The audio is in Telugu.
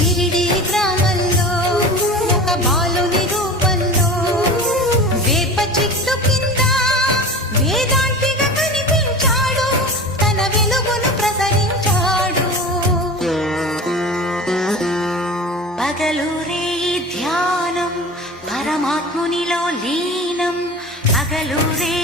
షిరిడి గ్రామంలో ఒక బాలుని రూపంలో వేప చెట్టు కింద వేదాంతిగా కనిపించాడు, తన వెలుగును ప్రసరించాడు. పగలూరే ధ్యానం పరమాత్మునిలో లీనం, పగలూరే